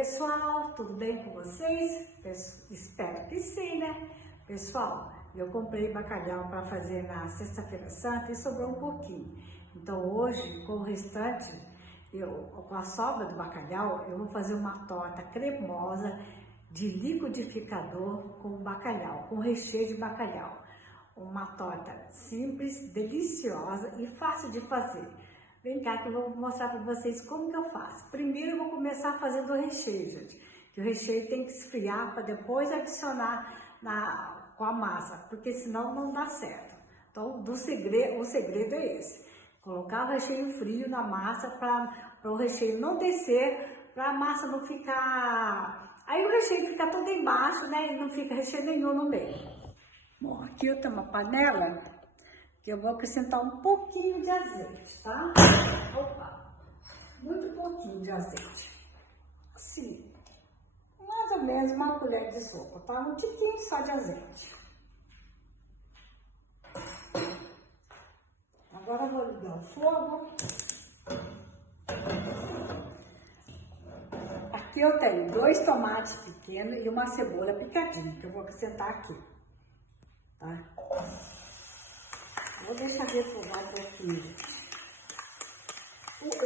pessoal, tudo bem com vocês? Espero que sim, né? Pessoal, eu comprei bacalhau para fazer na Sexta-feira Santa e sobrou um pouquinho. Então hoje, com o restante, com a sobra do bacalhau, eu vou fazer uma torta cremosa de liquidificador com bacalhau, com recheio de bacalhau. Uma torta simples, deliciosa e fácil de fazer. Vem cá que eu vou mostrar para vocês como que eu faço. Primeiro eu vou começar fazendo o recheio, gente. Que o recheio tem que esfriar para depois adicionar com a massa, porque senão não dá certo. Então o segredo é esse. Colocar o recheio frio na massa para o recheio não descer, para a massa não ficar... Aí o recheio fica todo embaixo, né? E não fica recheio nenhum no meio. Bom, aqui eu tenho uma panela que eu vou acrescentar um pouquinho de azeite, tá? Opa! Muito pouquinho de azeite. Assim, mais ou menos uma colher de sopa, tá? Um tiquinho só de azeite. Agora eu vou ligar o fogo. Aqui eu tenho 2 tomates pequenos e uma cebola picadinha, que eu vou acrescentar aqui, tá? Vou deixar refogar um pouquinho.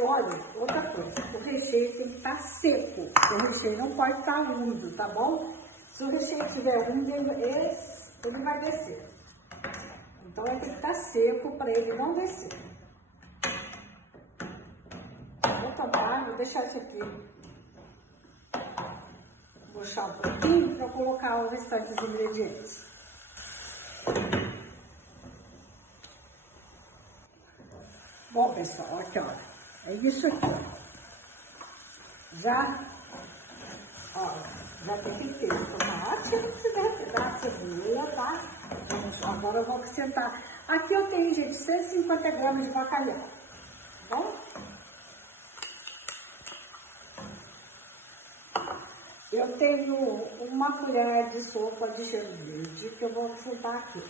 Olha, outra coisa, o recheio tem que estar seco. O recheio não pode estar úmido, tá bom? Se o recheio estiver úmido, ele vai descer. Então ele tem que estar seco para ele não descer. Vou tampar, vou deixar isso aqui. Vou puxar um pouquinho para colocar os restantes ingredientes. Bom, pessoal, aqui, ó, é isso aqui. Já tem o tomate, não precisa dar a cebola, tá? Agora eu vou acrescentar. Aqui eu tenho, gente, 150 gramas de bacalhau, tá bom? Eu tenho uma colher de sopa de cheiro verde que eu vou acrescentar aqui.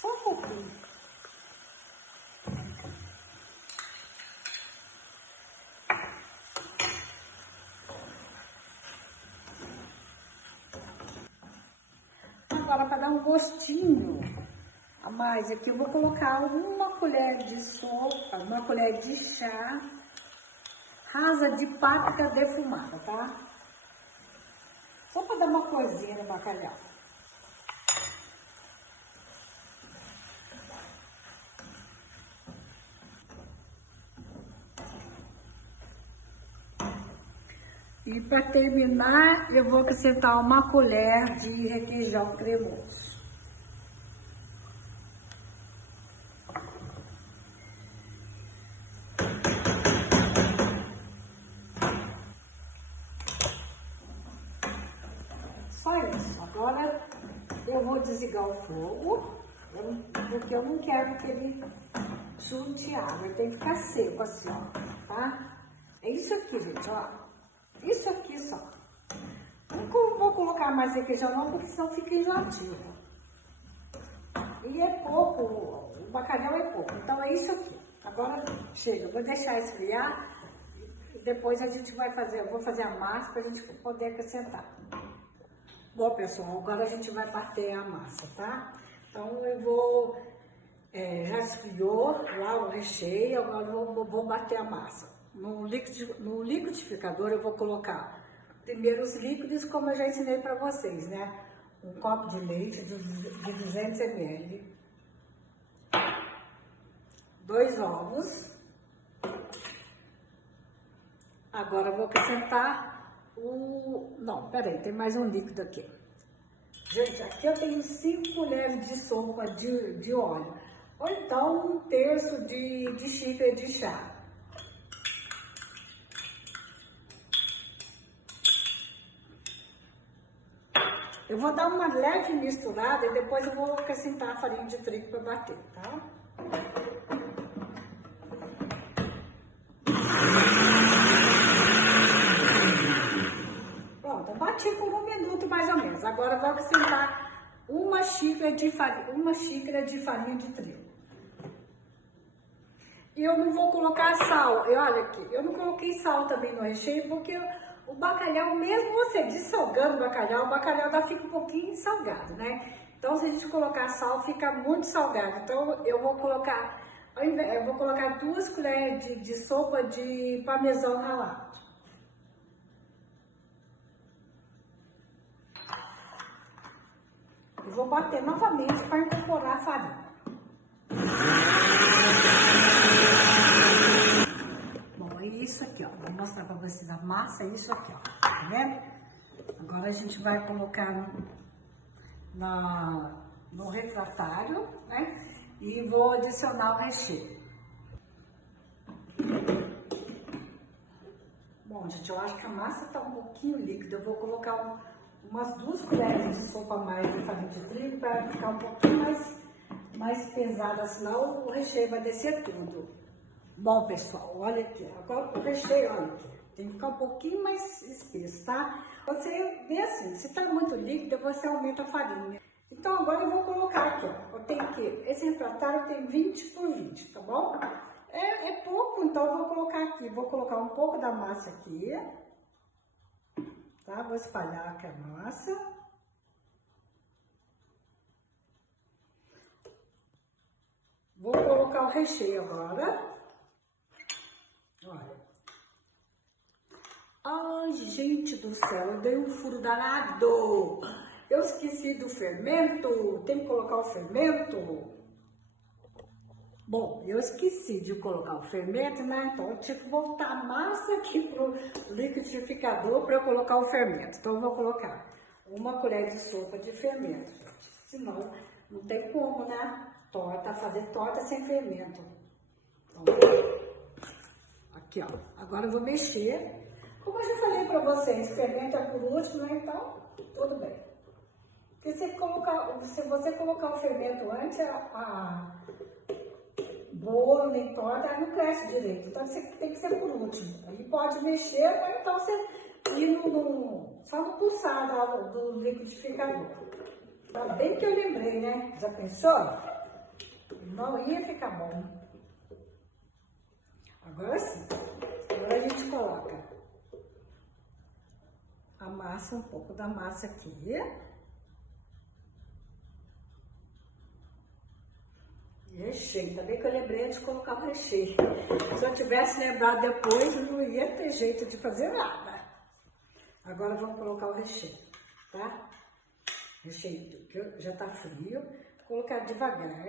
Só um pouquinho. Agora, para dar um gostinho a mais aqui, eu vou colocar uma colher de sopa, uma colher de chá rasa de páprica defumada, tá? Só para dar uma corzinha no bacalhau. E para terminar, eu vou acrescentar uma colher de requeijão cremoso. Só isso. Agora eu vou desligar o fogo, porque eu não quero que ele junte água. Ele tem que ficar seco assim, ó, tá? É isso aqui, gente, ó. Isso aqui só. Não vou colocar mais requeijão não, porque senão fica enjoativo. E é pouco, o bacalhau é pouco. Então é isso aqui. Agora chega, eu vou deixar esfriar e depois a gente vai fazer, eu vou fazer a massa pra gente poder acrescentar. Bom, pessoal, agora a gente vai bater a massa, tá? Então eu vou, já esfriou lá o recheio, agora eu vou bater a massa. No liquidificador eu vou colocar primeiro os líquidos, como eu já ensinei para vocês, né? Um copo de leite de 200 ml, 2 ovos. Agora eu vou acrescentar não, peraí, tem mais um líquido aqui. Gente, aqui eu tenho 5 colheres de sopa de óleo, ou então 1/3 de xícara de chá. Eu vou dar uma leve misturada e depois eu vou acrescentar a farinha de trigo para bater, tá? Pronto, eu bati por 1 minuto mais ou menos. Agora eu vou acrescentar uma xícara de farinha de trigo. E eu não vou colocar sal. E olha aqui, eu não coloquei sal também no recheio porque o bacalhau, mesmo você dessalgando o bacalhau ainda fica um pouquinho salgado, né? Então, se a gente colocar sal, fica muito salgado. Então, eu vou colocar 2 colheres de sopa de parmesão ralado. Eu vou bater novamente para incorporar a farinha. Bom, é isso aqui, ó. Vou mostrar para vocês a massa, é isso aqui, ó. Tá vendo? Agora a gente vai colocar no refratário, né? E vou adicionar o recheio. Bom, gente, eu acho que a massa tá um pouquinho líquida. Eu vou colocar umas 2 colheres de sopa a mais de farinha de trigo para ficar um pouquinho mais pesada, senão o recheio vai descer tudo. Bom, pessoal, olha aqui. Agora o recheio, olha aqui. Tem que ficar um pouquinho mais espesso, tá? Você vê assim, se tá muito líquido, você aumenta a farinha. Então, agora eu vou colocar aqui, ó. Eu tenho que, esse refratário tem 20 por 20, tá bom? É pouco, então eu vou colocar aqui. Vou colocar um pouco da massa aqui, tá? Vou espalhar aqui a massa. Vou colocar o recheio agora. Olha. Ai, gente do céu, eu dei um furo danado. Eu esqueci do fermento. Tem que colocar o fermento. Bom, eu esqueci de colocar o fermento, né? Então eu tinha que voltar a massa aqui pro liquidificador para eu colocar o fermento. Então eu vou colocar 1 colher de sopa de fermento, gente. Senão não tem como, né? Fazer torta sem fermento. Então, aqui, ó. Agora eu vou mexer. Como eu já falei para vocês, fermento é por último, né? Então, tudo bem. Porque se você colocar o fermento antes, bolo nem torta, aí não cresce direito. Então, você tem que ser por último. Aí pode mexer, ou então você ir só no pulsar do liquidificador. Tá bem que eu lembrei, né? Já pensou? Não ia ficar bom. Agora sim. Agora a gente coloca a massa, um pouco da massa aqui. Recheio, ainda bem que eu lembrei de colocar o recheio. Se eu tivesse lembrado depois, não ia ter jeito de fazer nada. Agora vamos colocar o recheio, tá? Recheio que já tá frio. Vou colocar devagar.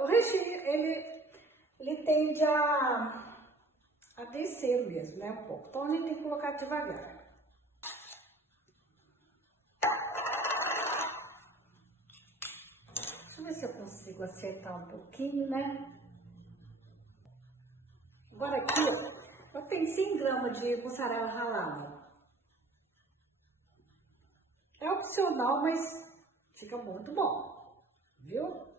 O recheio, ele tende a descer mesmo, né? Um pouco. Então, a gente tem que colocar devagar. Deixa eu ver se eu consigo acertar um pouquinho, né? Agora aqui, ó, eu tenho 100 gramas de mussarela ralada. É opcional, mas fica muito bom, viu?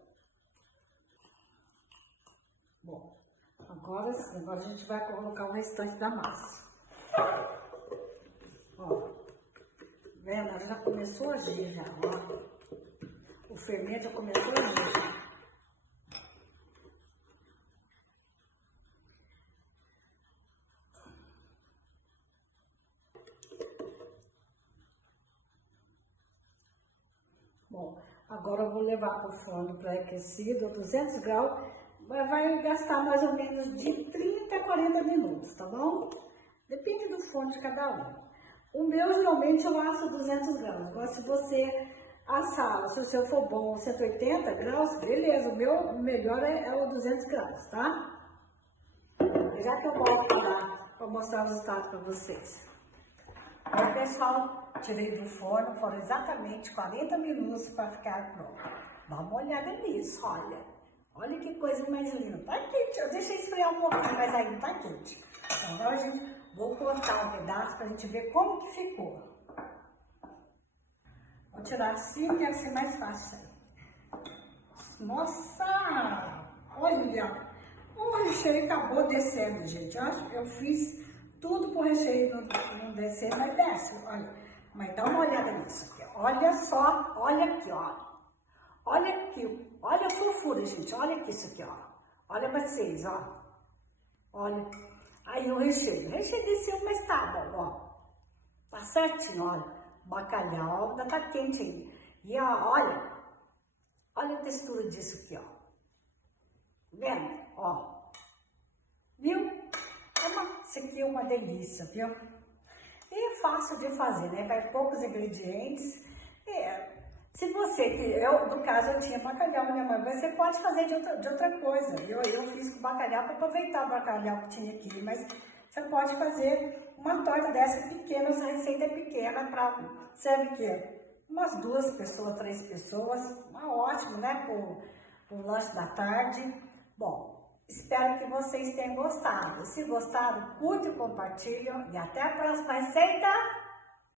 Bom, agora sim, agora a gente vai colocar o restante da massa. Ó, vendo? Ela já começou a agir já, ó. O fermento já começou a agir. Bom, agora eu vou levar para o forno pré-aquecido, 200 graus, vai gastar mais ou menos de 30 a 40 minutos, tá bom? Depende do forno de cada um. O meu, geralmente, eu asso 200 graus. Agora, se você assar, se o seu for bom, 180 graus, beleza. O melhor é o 200 graus, tá? Já que eu volto para mostrar o resultado para vocês. Aí, pessoal, tirei do forno, foram exatamente 40 minutos para ficar pronto. Dá uma olhada nisso, olha. Olha que coisa mais linda. Tá quente, eu deixei esfriar um pouquinho, mas ainda tá quente. Então, agora, gente, vou cortar um pedaço para a gente ver como que ficou. Vou tirar assim, que vai ser mais fácil. Nossa! Olha! O recheio acabou descendo, gente. Eu fiz tudo pro recheio não descer, mas desce. Olha, mas dá uma olhada nisso aqui. Olha só, olha aqui, ó. Olha aqui, olha a fofura, gente. Olha aqui isso aqui, ó. Olha vocês, ó. Olha. Aí o recheio desceu, mas tá bom. ó, tá certinho, olha, bacalhau ainda tá quente aí. E ó, olha a textura disso aqui, ó. Vendo? Ó, viu? Isso aqui é uma delícia, viu? E é fácil de fazer, né? Vai poucos ingredientes. Se você, no caso eu tinha bacalhau, minha mãe, mas você pode fazer de outra coisa. Eu fiz com bacalhau para aproveitar o bacalhau que tinha aqui, mas você pode fazer uma torta dessa pequena, essa receita é pequena, serve o quê? Umas 2 pessoas, 3 pessoas, ótimo, né? Pro lanche da tarde. Bom, espero que vocês tenham gostado. Se gostaram, curte e compartilham. E até a próxima receita!